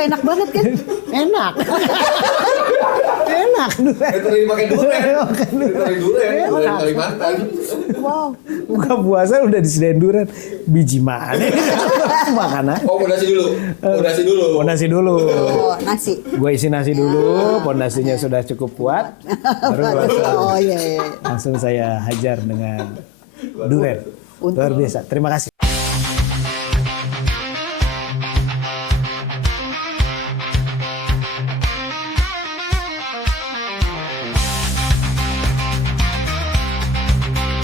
nggak enak banget kan? Enak. Enak durian. Teri makan durian Kalimantan. Wow. Buka puasa udah disediain durian. Biji mana? Makanan. Oh, pondasi dulu. Oh, nasi. Gue isi nasi dulu, pondasinya sudah cukup kuat, baru Oh iya. langsung saya hajar dengan durian. Luar biasa. Terima kasih.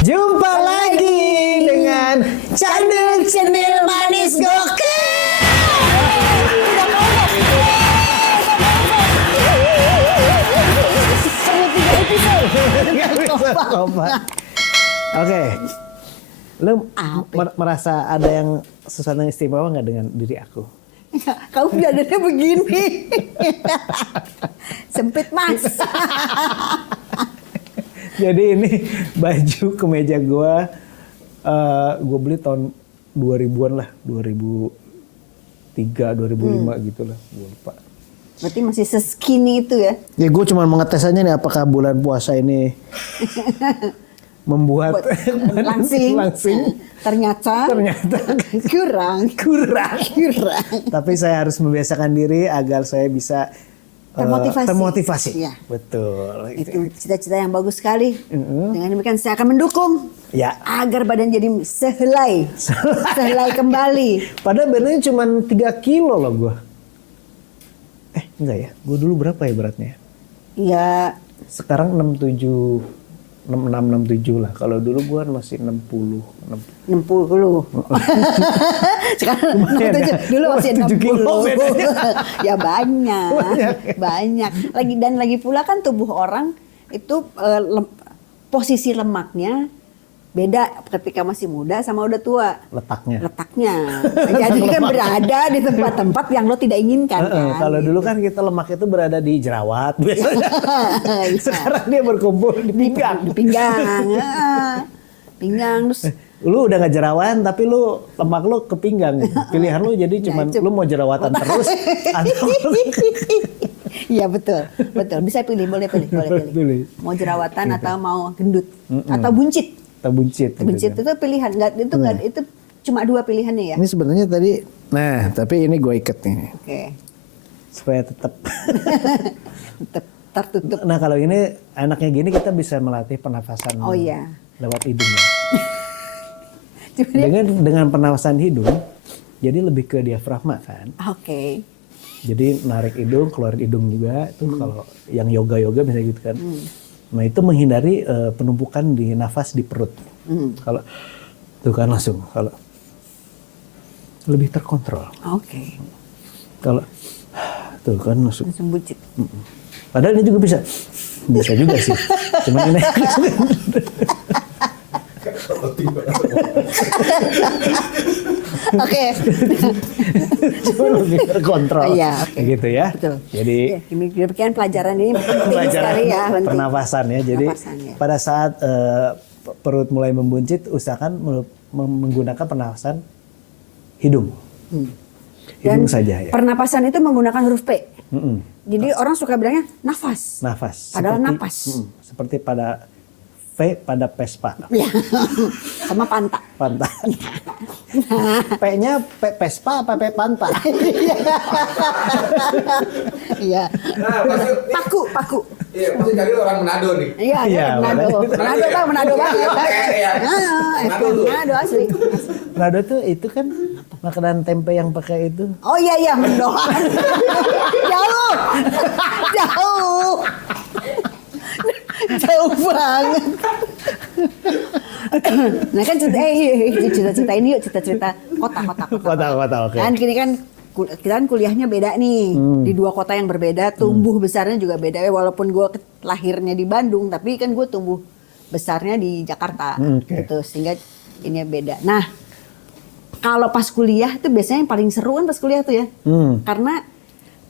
Jumpa lagi dengan Candil manis gokil. Oke, lu merasa ada yang sesuatu yang istimewa nggak dengan diri aku? Kamu dadanya begini. Sempit mas. Jadi ini baju kemeja gue beli tahun 2000-an lah, 2003, 2005 gitu lah, gue lupa. Berarti masih seskinny itu ya? Ya gue cuma mengetes aja nih apakah bulan puasa ini membuat langsing. Ternyata kurang. Tapi saya harus membiasakan diri agar saya bisa termotivasi. Ya. Betul. Itu cita-cita yang bagus sekali. Dengan demikian saya akan mendukung ya agar badan jadi sehelai kembali. Padahal badannya cuma 3 kilo loh gue. Enggak ya, gue dulu berapa ya beratnya? Ya. Sekarang 66-67 lah. Kalau dulu gue masih 60. Sekarang 67. Dulu masih 60. Ya banyak. Lagi pula kan tubuh orang itu posisi lemaknya beda ketika masih muda sama udah tua. Letaknya. Jadi kan berada di tempat-tempat yang lo tidak inginkan kan. Kalau dulu kan kita lemak itu berada di jerawat biasanya. Sekarang dia berkumpul di pinggang. Pinggang terus. Lu udah gak jerawatan tapi lu lemak lu ke pinggang. Pilihan lu jadi cuman lu mau jerawatan terus atau Iya betul. Bisa boleh pilih. Mau jerawatan atau mau gendut atau buncit. Buncit itu pilihan, itu cuma 2 pilihannya ya. Ini sebenarnya tadi, tapi ini gue iket nih. Oke. Supaya tetap tertutup. Nah kalau ini enaknya gini kita bisa melatih pernafasan lewat hidungnya. dengan pernafasan hidung, jadi lebih ke diafragma kan. Oke. Jadi narik hidung, keluarin hidung juga. Itu kalau yang yoga bisa gitu kan. Nah itu menghindari penumpukan di nafas di perut. Kalau tuh kan langsung kalau lebih terkontrol. Oke. Kalau tuh kan langsung buncit. Padahal ini juga bisa juga sih. Cuman ini Oke. Cuma lebih terkontrol. Iya, oke. Gitu ya. Betul. Jadi demikian pelajaran ini penting sekali ya. Pernafasan ya. Jadi pada saat perut mulai membuncit, usahakan menggunakan pernafasan hidung. Hidung saja ya. Pernapasan itu menggunakan huruf P. Jadi orang suka bilangnya nafas. Padahal napas. Seperti pada V pada Vespa. Ya. Sama Panta. P-nya Vespa apa P Panta? Iya. Paku. Iya, pasti cari orang Manado nih. Iya, Manado banget. Manado asli. Manado tuh itu kan makanan tempe yang pakai itu. Oh iya, mendoan. Jauh banget. Nah kan cerita ini yuk cerita kota. Oke. Kan gini kan kita kan kuliahnya beda nih di 2 kota yang berbeda, tumbuh besarnya juga beda. Walaupun gue lahirnya di Bandung, tapi kan gue tumbuh besarnya di Jakarta, gitu. Sehingga ini beda. Nah kalau pas kuliah itu biasanya yang paling seru kan pas kuliah tuh ya, karena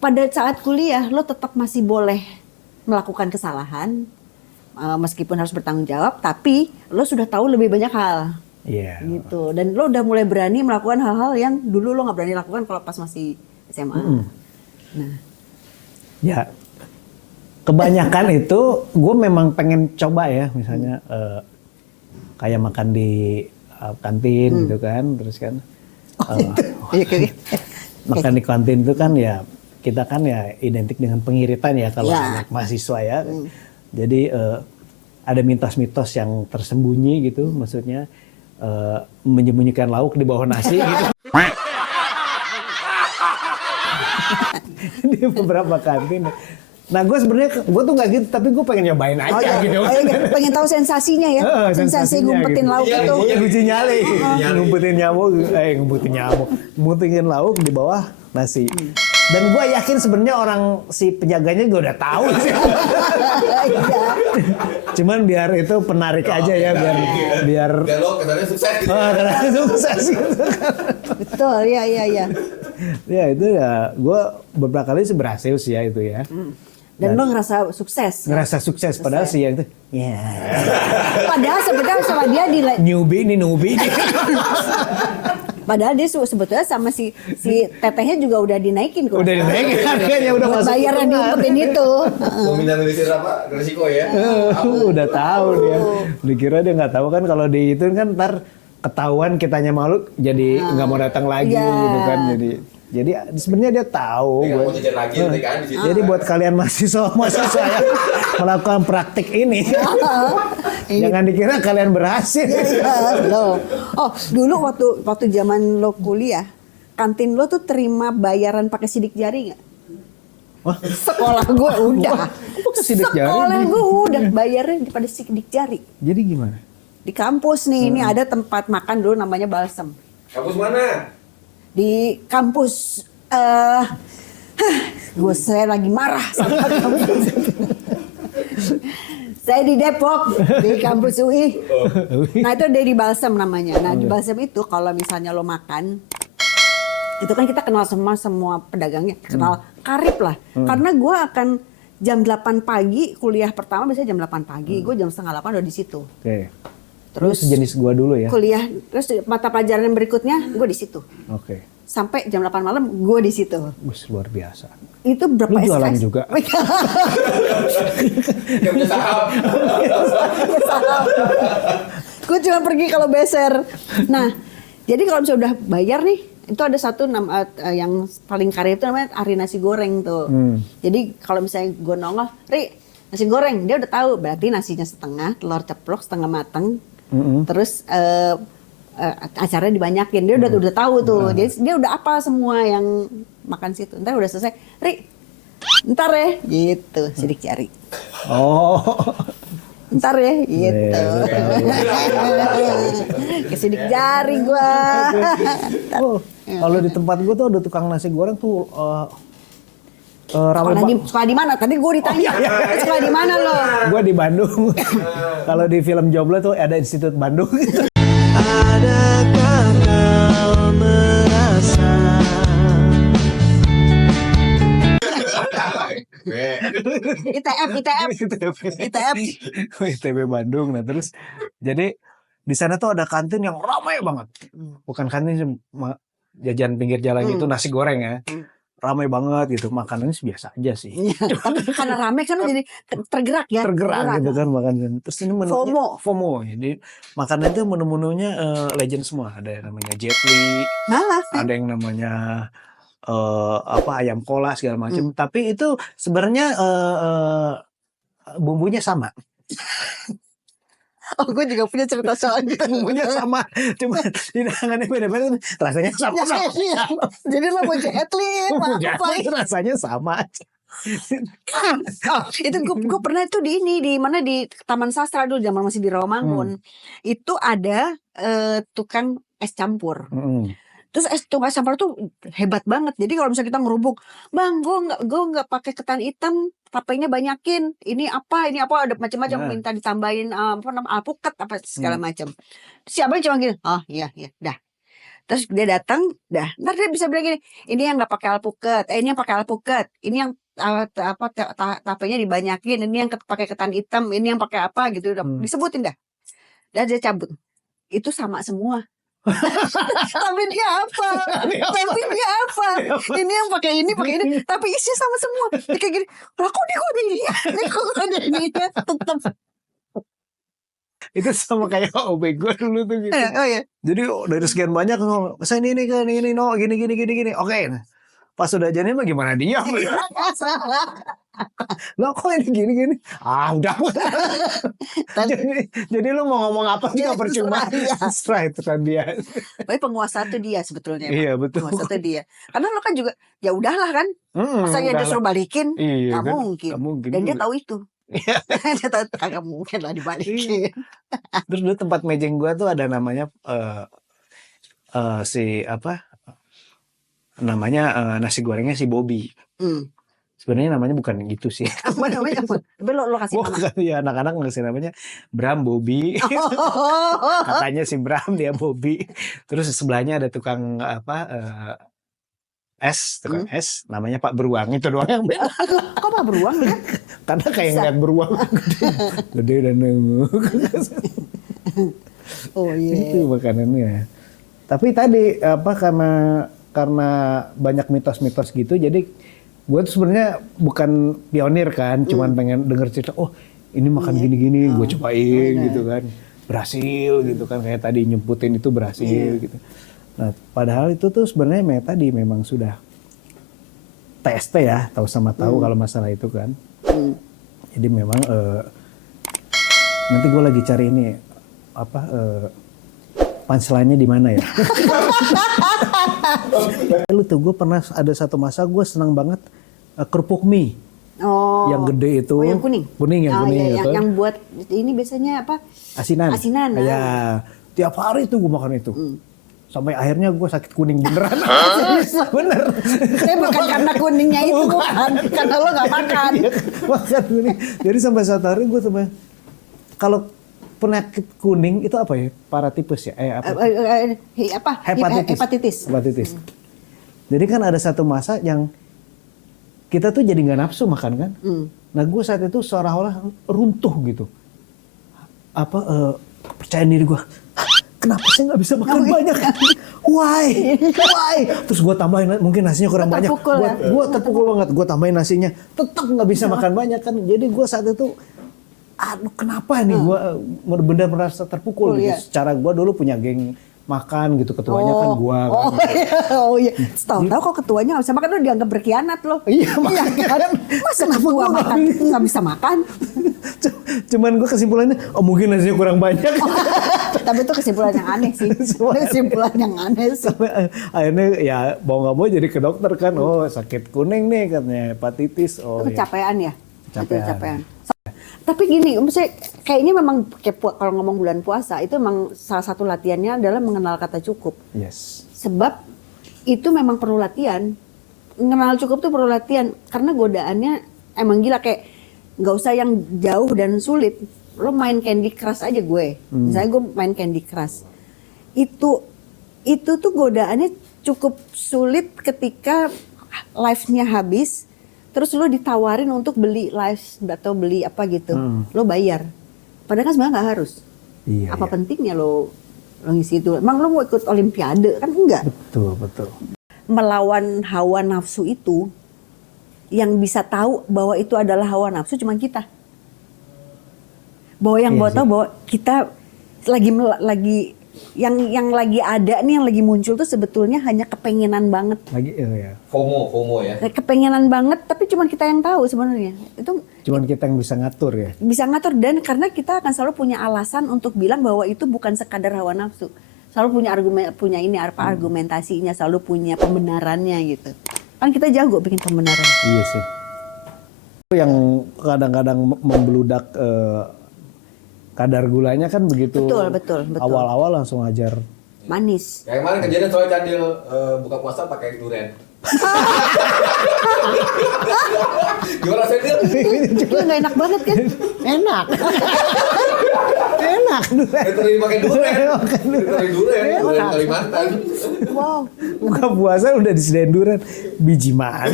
pada saat kuliah lo tetap masih boleh melakukan kesalahan. Meskipun harus bertanggung jawab, tapi lo sudah tahu lebih banyak hal, gitu. Dan lo udah mulai berani melakukan hal-hal yang dulu lo nggak berani lakukan kalau pas masih SMA. Ya, kebanyakan itu gue memang pengen coba ya, misalnya kayak makan di kantin gitu kan, terus kan makan di kantin itu kan ya kita kan ya identik dengan pengiritan ya kalau anak mahasiswa ya. Jadi ada mitos-mitos yang tersembunyi gitu, maksudnya menyembunyikan lauk di bawah nasi gitu. Di beberapa kantin. Nah gue sebenarnya gue tuh nggak gitu, tapi gue pengen nyobain aja gitu. Pengen tahu sensasinya ya, sensasi ngumpetin gitu. lauk itu. Uji nyali, ngumpetin lauk di bawah nasi. Dan gue yakin sebenarnya orang si penjaganya gue udah tahu sih. Cuman biar itu penarik aja ya, biar lo kesannya sukses gitu. Karena sukses gitu. Betul, iya. Ya itu ya, gue beberapa kali sih berhasil sih ya itu ya. Dan lo ngerasa sukses. Ngerasa sukses padahal sih ya itu. Ya. Padahal sebenarnya sama dia di Newbie nih. Padahal dia sebetulnya sama si tetehnya juga udah dinaikin kok. Udah dinaikin harganya udah buat masuk. Bayar yang diumpetin itu. Meminimalisir apa resiko ya. Udah tahu dia. Dikira dia nggak tahu kan kalau di itu kan ntar ketahuan kitanya malu jadi nggak mau datang lagi gitu kan. Jadi sebenarnya dia tahu. Mau jajan lagi kan di situ. Jadi buat kalian mahasiswa yang melakukan praktik ini, jangan dikira kalian berhasil. Loh. Oh, dulu waktu zaman lo kuliah, kantin lo tuh terima bayaran pakai sidik jari nggak? Wah. Sekolah gue udah. Sidik jari? Sekolah gue udah bayarnya pada sidik jari. Jadi gimana? Di kampus nih, ini ada tempat makan dulu namanya Balsem. Kampus mana? Di kampus saya lagi marah sama kampus. Saya di Depok di kampus UI. Nah itu dari Balsem namanya. Nah di Balsem itu kalau misalnya lo makan itu kan kita kenal semua pedagangnya, kenal karib lah. Karena gue akan jam 8 pagi kuliah pertama biasanya jam 8 pagi, gue jam setengah 8 udah di situ. Oke. Terus sejenis gua dulu ya. Kuliah terus mata pelajaran berikutnya gue di situ. Oke. Sampai jam 8 malam gue di situ. Luar biasa. Itu berapa Lu jualan SKS? juga? Yang punya saham. Gue cuma pergi kalau beser. Nah, jadi kalau misalnya udah bayar nih, itu ada satu yang paling karya itu namanya Ari Nasi Goreng tuh. Jadi kalau misalnya gue nongol, Ri, nasi goreng, dia udah tahu berarti nasinya setengah, telur ceplok setengah mateng. Terus acaranya dibanyakin, dia udah tahu tuh. Dia udah apa semua yang makan situ. Ntar udah selesai, Ri, ntar ya, gitu, sidik jari. Oh. Ntar ya, gitu. Kesidik jari gua. Kalau di tempat gua tuh ada tukang nasi goreng tuh Sekolah di mana? Tadi gue ditanya. Sekolah di mana lo? Gue di Bandung. Kalau di film Jomblo tuh ada Institut Bandung. Adakah kau merasa? ITB Bandung. Nah terus jadi di sana tuh ada kantin yang ramai banget. Bukan kantin jajan pinggir jalan gitu, nasi goreng ya. Ramai banget gitu, makanannya biasa aja sih. Tapi karena ramai kan jadi tergerak ya. Tergerak gitu kan makanan. Terus ini menunya FOMO. Jadi makanan itu menu-menunya legend semua. Ada yang namanya Jet Li, ada yang namanya ayam kola segala macam. Tapi itu sebenarnya bumbunya sama. Oh, gue juga punya cerita soal gitu. Bumbunya sama, cuma hidangannya beda-beda, rasanya sama. Jadi lo mau Jet Li, rasanya sama. Itu gue pernah itu di mana di Taman Sastra dulu zaman masih di Rawamangun. Itu ada tukang es campur. Terus tukang es campur tuh hebat banget. Jadi kalau misalnya kita ngerubuk, bang, gue nggak pakai ketan hitam, tapenya banyakin. Ini apa ada macam-macam, minta ditambahin alpukat apa segala macam. Siapa yang cuma gini, oh iya, dah. Terus dia datang, ntar dia bisa bilang gini, ini yang nggak pakai alpukat, ini yang pakai alpukat, ini yang tapenya dibanyakin, ini yang pakai ketan hitam, ini yang pakai apa gitu, disebutin dah. Dan dia cabut. Itu sama semua. Tapi dia apa? Ini yang pakai ini, tapi isinya sama semua. Dia kayak gini, lah kok dia ada ini, tetap. Itu sama kayak OB gue dulu tuh gitu. Oh ya. Jadi dari sekian banyak, saya ini kan ini no gini. Oke. Pas udah jadi mah gimana diam? Lo kok ini gini? Udah. jadi lo mau ngomong apa juga percuma. Setelah itu kan dia. Tapi penguasa tuh dia sebetulnya. Iya betul. Penguasa tuh dia. Karena lo kan juga ya udahlah kan. Masa ya dia suruh balikin? Iya, Gak kan? mungkin. Gak mungkin. Dan dia tahu itu. Iya. Dia tahu kagak mungkin lah dibalikin. Terus dulu tempat mejeng gua tuh ada namanya namanya nasi gorengnya si Bobby. Sebenarnya namanya bukan gitu sih. Apa namanya? Tapi lo kasih nama. Ya anak-anak ngasih namanya Bram Bobby. Katanya si Bram, dia Bobby. Terus sebelahnya ada tukang tukang es, namanya Pak Beruang. Itu doang yang beda. Kok Pak Beruang ya? Karena kayak ngeliat beruang gede dan nengok. Oh iya. Itu makanannya. Tapi tadi karena banyak mitos-mitos gitu, jadi gue tuh sebenarnya bukan pionir kan, cuman pengen denger cerita. Oh ini makan gini-gini, gue cobain gitu kan, berhasil gitu kan, kayak tadi nyemputin itu berhasil gitu. Nah padahal itu tuh sebenarnya tadi memang sudah TST ya, tahu sama tahu kalau masalah itu kan. Jadi memang nanti gue lagi cari ini punchline-nya di mana ya? Lu tuh gue pernah ada satu masa gue senang banget kerupuk mie. Oh. Yang gede itu. Oh yang kuning. Yang kuning iya, itu. yang buat ini biasanya apa? Asinan. Ya, tiap hari tuh gue makan itu. Sampai akhirnya gue sakit kuning beneran. Bener. Bukan karena kuningnya itu, bukan. Karena lo gak makan. Makan kuning. Jadi sampai saat hari gue sampai kalau penyakit kuning itu apa ya? Paratipus ya? Hepatitis. Jadi kan ada satu masa yang kita tuh jadi nggak nafsu makan kan? Nah gue saat itu seolah-olah runtuh gitu. Kepercayaan diri gue. Kenapa saya nggak bisa makan banyak? Why? Terus gue tambahin, mungkin nasinya kurang banyak. Gue terpukul banget. Gue tambahin nasinya, tetap nggak bisa makan banyak kan? Jadi gue saat itu kenapa nih gue benar merasa terpukul gitu. Secara gue dulu punya geng makan gitu, ketuanya kan gue. Oh iya. Tahu-tahu kok ketuanya nggak bisa makan, lo dianggap berkhianat lo. Iya makanya. Masa ketua makan nggak bisa makan? Cuman gue kesimpulannya, mungkin nasinya kurang banyak. Tapi itu kesimpulan yang aneh sih. Kesimpulan yang aneh sih. Akhirnya ya mau nggak mau jadi ke dokter kan. Oh sakit kuning nih katanya, hepatitis. Oh kecapean ya? Kecapean. Tapi gini, misalnya kayaknya memang kalau ngomong bulan puasa itu memang salah satu latihannya adalah mengenal kata cukup. Yes. Sebab itu memang perlu latihan. Mengenal cukup tuh perlu latihan karena godaannya emang gila, kayak nggak usah yang jauh dan sulit. Lo main Candy Crush aja gue. Misalnya gue main Candy Crush. Itu tuh godaannya cukup sulit ketika life-nya habis. Terus lo ditawarin untuk beli live atau beli apa gitu, lo bayar. Padahal kan sebenarnya nggak harus. Iya, apa pentingnya lo ngisi itu? Emang lo mau ikut Olimpiade kan enggak? Betul. Melawan hawa nafsu itu, yang bisa tahu bahwa itu adalah hawa nafsu cuma kita. Bahwa yang tahu bahwa kita lagi yang lagi ada nih, yang lagi muncul tuh sebetulnya hanya kepengenan banget. Ya. FOMO ya. Kepengenan banget, tapi cuma kita yang tahu sebenarnya. Itu cuman kita yang bisa ngatur ya. Bisa ngatur, dan karena kita akan selalu punya alasan untuk bilang bahwa itu bukan sekadar hawa nafsu. Selalu punya argumentasinya, selalu punya pembenarannya gitu. Kan kita jago bikin pembenaran. Iya sih. Yang kadang-kadang membeludak kadar gulanya kan begitu. Betul. Awal-awal langsung ajar manis. Kayak kemarin kejadian soal Candil buka puasa pakai durian. Gimana rasanya? Itu nggak enak banget kan? enak. enak durian. Literally pakai durian. Literally durian. Durian Kalimantan. Wow. Buka puasa udah disediain durian. Biji mana?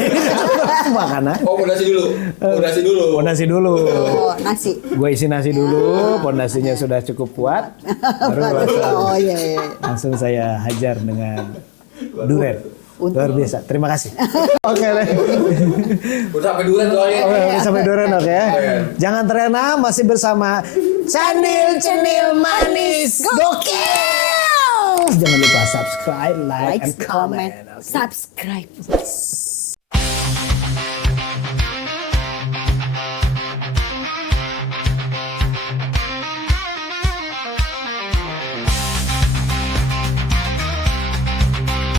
Makanan. Oh, pondasi dulu. Pondasi dulu. Pondasi dulu. Oh, nasi. Gue isi nasi dulu, pondasinya sudah cukup kuat. Baru Oh iya. langsung saya hajar dengan durian. Luar biasa. Terima kasih. Oke deh. Udah sampai durian doanya. Oke, sampai durian oke ya. Jangan terlena masih bersama Candil Cenil Manis Gokil. Jangan lupa subscribe, like, and comment. Subscribe.